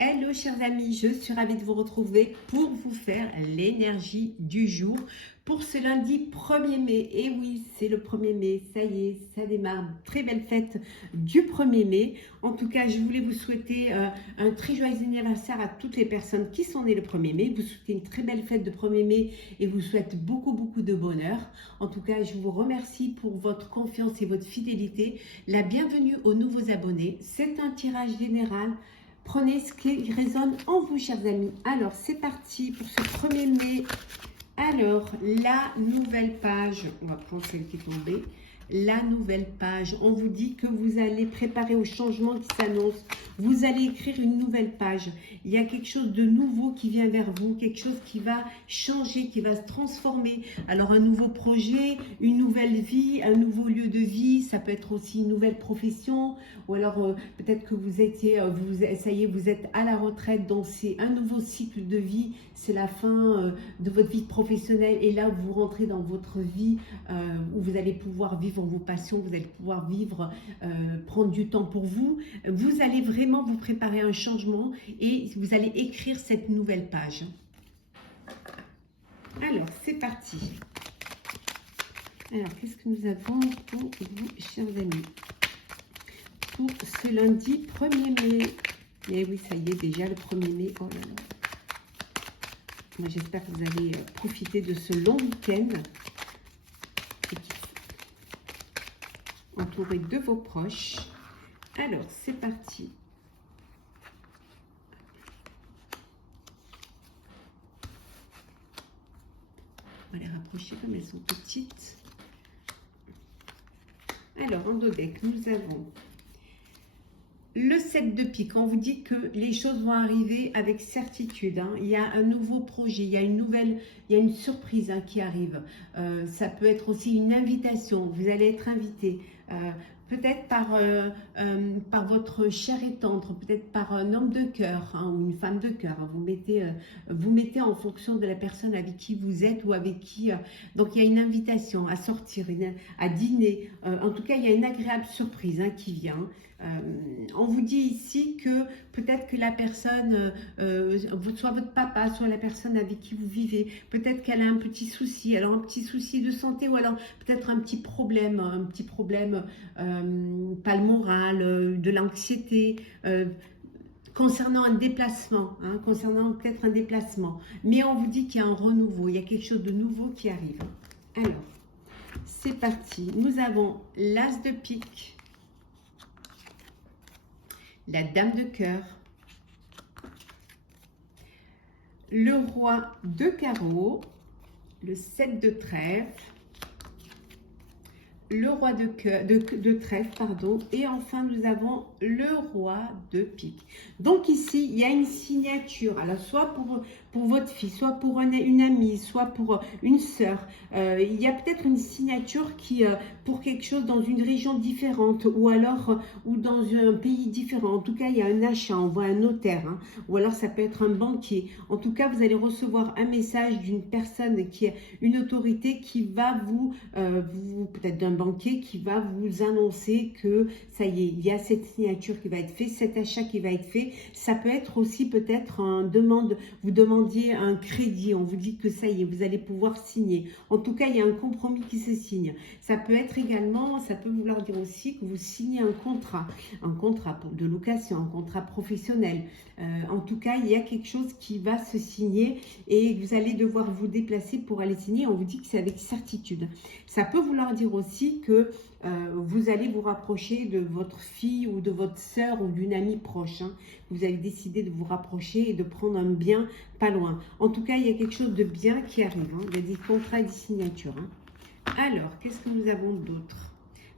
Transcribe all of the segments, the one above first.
Hello chers amis, je suis ravie de vous retrouver pour vous faire l'énergie du jour pour ce lundi 1er mai. Et oui, c'est le 1er mai, ça y est, ça démarre. Très belle fête du 1er mai. En tout cas, je voulais vous souhaiter un très joyeux anniversaire à toutes les personnes qui sont nées le 1er mai. Vous souhaitez une très belle fête de 1er mai et vous souhaite beaucoup de bonheur. En tout cas, je vous remercie pour votre confiance et votre fidélité. La bienvenue aux nouveaux abonnés. C'est un tirage général. Prenez ce qui résonne en vous, chers amis. Alors, c'est parti pour ce 1er mai. Alors, la nouvelle page, on va prendre celle qui est tombée. La nouvelle page, on vous dit que vous allez préparer au changement qui s'annonce. Vous allez écrire une nouvelle page. Il y a quelque chose de nouveau qui vient vers vous, quelque chose qui va changer, qui va se transformer. Alors, un nouveau projet, une nouvelle vie, un nouveau lieu de vie. Ça peut être aussi une nouvelle profession. Ou alors, peut-être que vous étiez, ça y est, vous êtes à la retraite. Donc, c'est un nouveau cycle de vie. C'est la fin de votre vie professionnelle. Et là, vous rentrez dans votre vie où vous allez pouvoir vivre vos passions, vous allez pouvoir vivre, prendre du temps pour vous. Vous allez vraiment vous préparer à un changement et vous allez écrire cette nouvelle page. Alors, c'est parti. Alors, qu'est-ce que nous avons pour vous, chers amis, pour ce lundi 1er mai? Et oui, ça y est, déjà le 1er mai. Oh là là. Moi, j'espère que vous allez profiter de ce long week-end. Entouré de vos proches. Alors, c'est parti. On va les rapprocher comme elles sont petites. Alors, en dos deck, nous avons le 7 de pique. On vous dit que les choses vont arriver avec certitude. Hein. Il y a un nouveau projet, il y a une nouvelle, il y a une surprise qui arrive. Ça peut être aussi une invitation. Vous allez être invité. Peut-être par votre chair et tendre, peut-être par un homme de cœur ou une femme de cœur. Vous mettez en fonction de la personne avec qui vous êtes ou avec qui. Donc, il y a une invitation à sortir, à dîner. En tout cas, il y a une agréable surprise qui vient. On vous dit ici que peut-être que la personne, soit votre papa, soit la personne avec qui vous vivez, peut-être qu'elle a un petit souci, alors un petit souci de santé ou alors peut-être un petit problème pas le moral, de l'anxiété, concernant un déplacement, concernant peut-être un déplacement. Mais on vous dit qu'il y a un renouveau, il y a quelque chose de nouveau qui arrive. Alors, c'est parti. Nous avons l'As de pique, la Dame de cœur, le Roi de carreau, le 7 de trèfle, le Roi de trèfle, pardon, et enfin nous avons le Roi de pique. Donc ici, il y a une signature, alors soit pour votre fille, soit pour une amie, soit pour une sœur. Il y a peut-être une signature qui, pour quelque chose dans une région différente ou alors ou dans un pays différent. En tout cas, il y a un achat, on voit un notaire, ou alors ça peut être un banquier. En tout cas, vous allez recevoir un message d'une personne qui est une autorité qui va vous peut-être d'un banquier qui va vous annoncer que ça y est, il y a cette signature qui va être faite, cet achat qui va être fait. Ça peut être aussi peut-être vous demandiez un crédit, on vous dit que ça y est, vous allez pouvoir signer. En tout cas, il y a un compromis qui se signe. Ça peut être également, ça peut vouloir dire aussi que vous signez un contrat de location, un contrat professionnel. En tout cas, il y a quelque chose qui va se signer et vous allez devoir vous déplacer pour aller signer. On vous dit que c'est avec certitude. Ça peut vouloir dire aussi que vous allez vous rapprocher de votre fille ou de votre sœur ou d'une amie proche. Vous avez décidé de vous rapprocher et de prendre un bien pas loin. En tout cas, il y a quelque chose de bien qui arrive. Il y a des contrats et des signatures. Alors, qu'est-ce que nous avons d'autre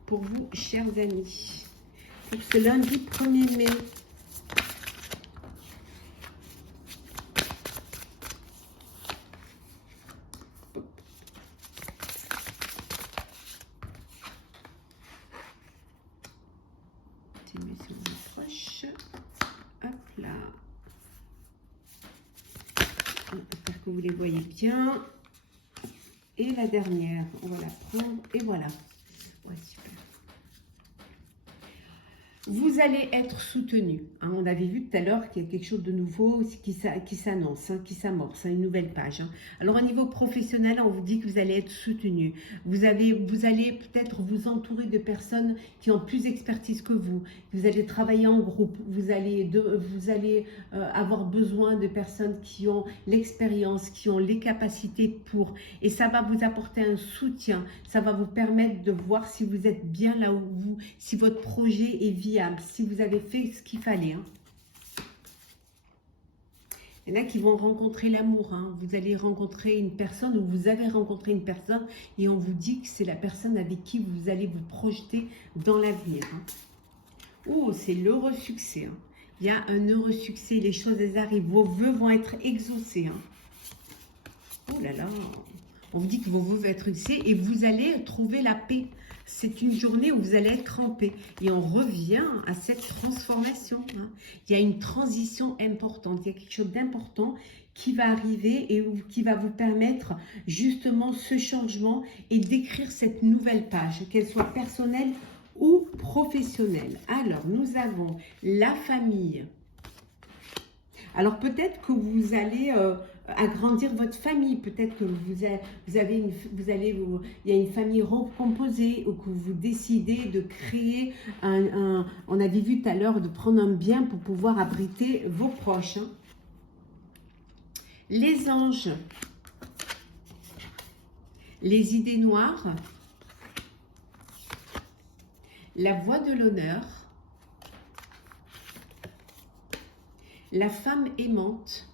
pour vous, chers amis, pour ce lundi 1er mai? Sur vos proches. Hop là. J'espère que vous les voyez bien. Et la dernière, on va la prendre. Et voilà. Ouais, super. Vous allez être soutenu. Hein. On avait vu tout à l'heure qu'il y a quelque chose de nouveau qui s'annonce, hein, qui s'amorce, hein, une nouvelle page. Hein. Alors, au niveau professionnel, on vous dit que vous allez être soutenu. Vous allez peut-être vous entourer de personnes qui ont plus d'expertise que vous. Vous allez travailler en groupe. Vous allez avoir besoin de personnes qui ont l'expérience, qui ont les capacités pour. Et ça va vous apporter un soutien. Ça va vous permettre de voir si vous êtes bien là où vous, si votre projet est viable, si vous avez fait ce qu'il fallait. Hein. Il y en a qui vont rencontrer l'amour. Hein. Vous allez rencontrer une personne ou vous avez rencontré une personne et on vous dit que c'est la personne avec qui vous allez vous projeter dans l'avenir. Hein. Oh, c'est l'heureux succès. Hein. Il y a un heureux succès, les choses elles arrivent, vos vœux vont être exaucés. Hein. Oh là là, on vous dit que vos vœux vont être exaucés et vous allez trouver la paix. C'est une journée où vous allez être en paix. Et on revient à cette transformation. Hein. Il y a une transition importante. Il y a quelque chose d'important qui va arriver et qui va vous permettre justement ce changement et d'écrire cette nouvelle page, qu'elle soit personnelle ou professionnelle. Alors, nous avons la famille. Alors, peut-être que vous allez agrandir votre famille. Peut-être que il y a une famille recomposée ou que vous décidez de créer on avait vu tout à l'heure de prendre un bien pour pouvoir abriter vos proches. Hein. Les anges, les idées noires, la voix de l'honneur, la femme aimante.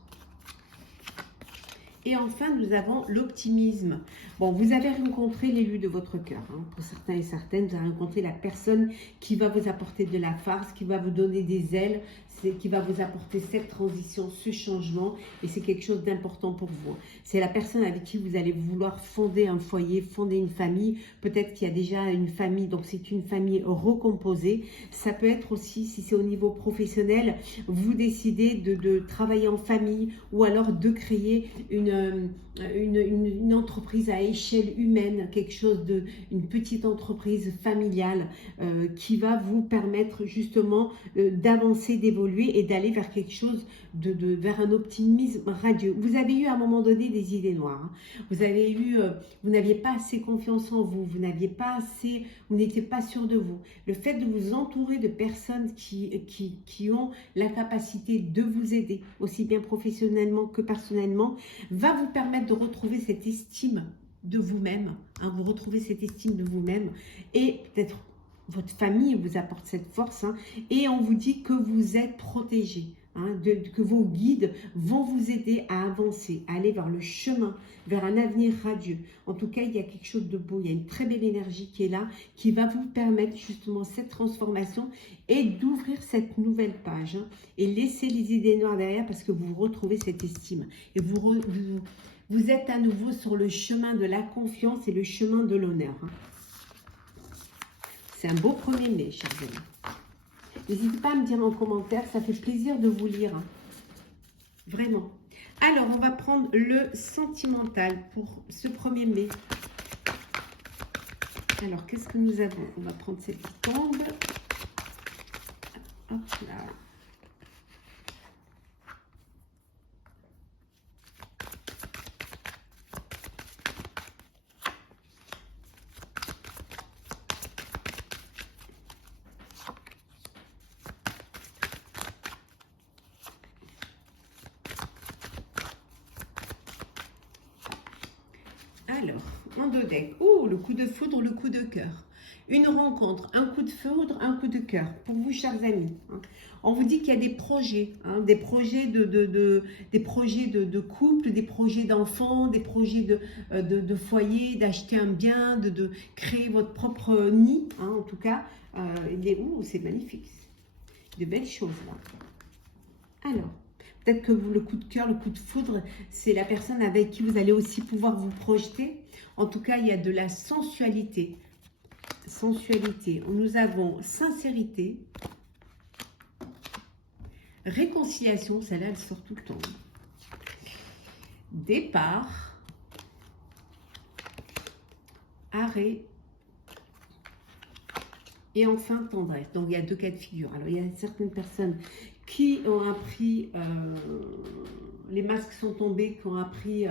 Et enfin, nous avons l'optimisme. Bon, vous avez rencontré l'élu de votre cœur. Hein. Pour certains et certaines, vous avez rencontré la personne qui va vous apporter de la farce, qui va vous donner des ailes, qui va vous apporter cette transition, ce changement. Et c'est quelque chose d'important pour vous. C'est la personne avec qui vous allez vouloir fonder un foyer, fonder une famille. Peut-être qu'il y a déjà une famille, donc c'est une famille recomposée. Ça peut être aussi, si c'est au niveau professionnel, vous décidez de travailler en famille ou alors de créer une entreprise à échelle humaine, quelque chose une petite entreprise familiale qui va vous permettre justement d'avancer, d'évoluer et d'aller vers quelque chose, vers un optimisme radieux. Vous avez eu à un moment donné des idées noires. Hein. Vous n'aviez pas assez confiance en vous, vous n'étiez pas sûr de vous. Le fait de vous entourer de personnes qui ont la capacité de vous aider, aussi bien professionnellement que personnellement, va vous permettre de retrouver cette estime de vous-même, hein, vous retrouvez cette estime de vous-même et peut-être votre famille vous apporte cette force hein, et on vous dit que vous êtes protégé, hein, que vos guides vont vous aider à avancer, à aller vers le chemin, vers un avenir radieux. En tout cas, il y a quelque chose de beau, il y a une très belle énergie qui est là, qui va vous permettre justement cette transformation et d'ouvrir cette nouvelle page hein, et laisser les idées noires derrière parce que vous retrouvez cette estime et vous êtes à nouveau sur le chemin de la confiance et le chemin de l'honneur. Hein. C'est un beau 1er mai, chers amis. N'hésitez pas à me dire en commentaire, ça fait plaisir de vous lire. Hein. Vraiment. Alors, on va prendre le sentimental pour ce 1er mai. Alors, qu'est-ce que nous avons? On va prendre cette tombe. Hop là. Alors, en 2 decks. Oh, le coup de foudre, le coup de cœur. Une rencontre, un coup de foudre, un coup de cœur. Pour vous, chers amis. Hein. On vous dit qu'il y a des projets. Hein, des projets de couple, des projets d'enfants, des projets de foyer, d'acheter un bien, de créer votre propre nid. Hein, en tout cas, c'est magnifique. De belles choses, là. Alors. Peut-être que le coup de cœur, le coup de foudre, c'est la personne avec qui vous allez aussi pouvoir vous projeter. En tout cas, il y a de la sensualité. Sensualité. Nous avons sincérité. Réconciliation, celle-là, elle sort tout le temps. Départ. Arrêt. et enfin tendresse. Donc il y a deux cas de figure. Alors il y a certaines personnes qui ont appris, les masques sont tombés, qui ont appris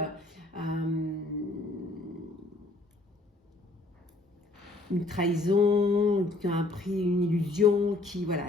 une trahison, qui ont appris une illusion, qui voilà,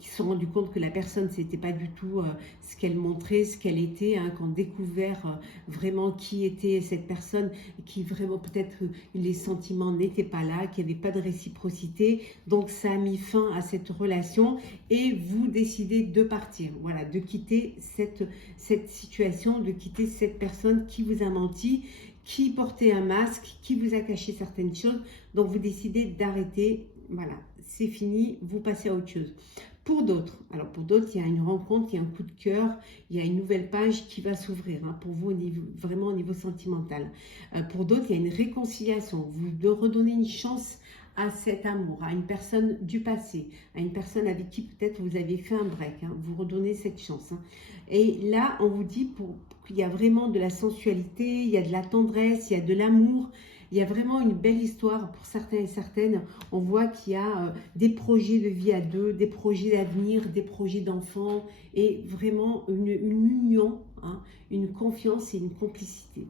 qui se sont rendus compte que la personne c'était pas du tout ce qu'elle montrait, ce qu'elle était, hein, qui ont découvert vraiment qui était cette personne, qui vraiment peut-être les sentiments n'étaient pas là, qu'il n'y avait pas de réciprocité, donc ça a mis fin à cette relation et vous décidez de partir, voilà, de quitter cette situation, de quitter cette personne qui vous a menti, qui portait un masque, qui vous a caché certaines choses. Donc, vous décidez d'arrêter. Voilà, c'est fini, vous passez à autre chose. Pour d'autres, alors pour d'autres, il y a une rencontre, il y a un coup de cœur, il y a une nouvelle page qui va s'ouvrir, hein, pour vous, vraiment au niveau sentimental. Pour d'autres, il y a une réconciliation. Vous redonnez une chance à cet amour, à une personne du passé, à une personne avec qui peut-être vous avez fait un break, hein, vous redonnez cette chance. Hein. Et là, on vous dit qu'il y a vraiment de la sensualité, il y a de la tendresse, il y a de l'amour, il y a vraiment une belle histoire pour certains et certaines. On voit qu'il y a des projets de vie à deux, des projets d'avenir, des projets d'enfants et vraiment une union, hein, une confiance et une complicité.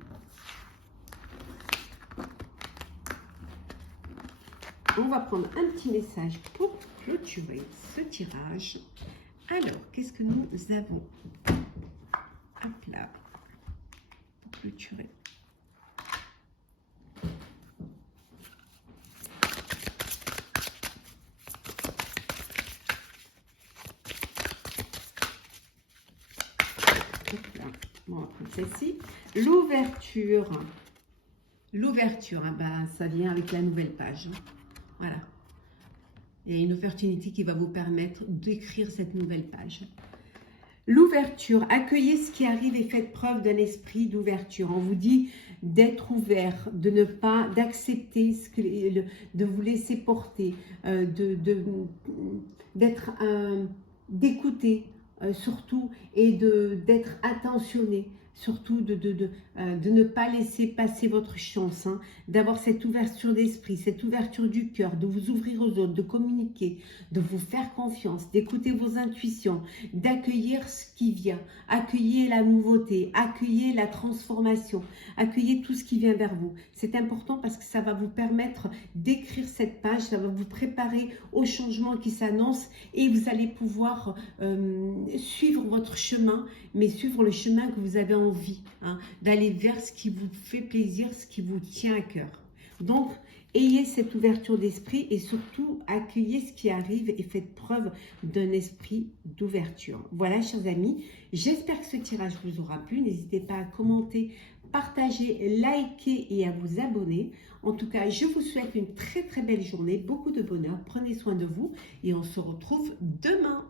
On va prendre un petit message pour clôturer ce tirage. Alors, qu'est-ce que nous avons? Hop là, pour clôturer. Hop là. Bon, on va prendre celle-ci. L'ouverture. L'ouverture, hein, ben, ça vient avec la nouvelle page. Hein. Voilà. Il y a une opportunité qui va vous permettre d'écrire cette nouvelle page. L'ouverture, accueillez ce qui arrive et faites preuve d'un esprit d'ouverture. On vous dit d'être ouvert, de ne pas, d'accepter, de vous laisser porter, d'écouter surtout et d'être attentionné. Surtout de ne pas laisser passer votre chance, hein, d'avoir cette ouverture d'esprit, cette ouverture du cœur, de vous ouvrir aux autres, de communiquer, de vous faire confiance, d'écouter vos intuitions, d'accueillir ce qui vient, accueillir la nouveauté, accueillir la transformation, accueillir tout ce qui vient vers vous. C'est important parce que ça va vous permettre d'écrire cette page, ça va vous préparer au changement qui s'annonce et vous allez pouvoir suivre votre chemin, mais suivre le chemin que vous avez envie, hein, d'aller vers ce qui vous fait plaisir, ce qui vous tient à cœur. Donc, ayez cette ouverture d'esprit et surtout, accueillez ce qui arrive et faites preuve d'un esprit d'ouverture. Voilà, chers amis, j'espère que ce tirage vous aura plu. N'hésitez pas à commenter, partager, liker et à vous abonner. En tout cas, je vous souhaite une très très belle journée, beaucoup de bonheur. Prenez soin de vous et on se retrouve demain.